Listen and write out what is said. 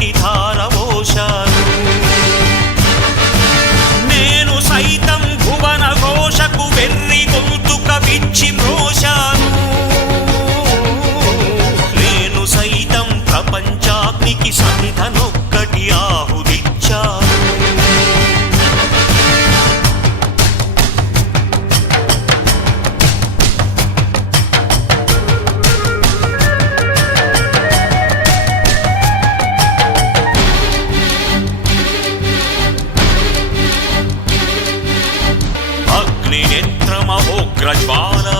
కన్నీటి ధారవోశాను. నేను సైతం భువన ఘోషకు వెర్రి గొంతుక విచ్చి మ్రోశాను. నేను సైతం ప్రపంచాగ్నికి సమిధనొక్కటి ఆహుతిచ్చాను. అగ్నినేత్రమహోగ్రజ్వాలా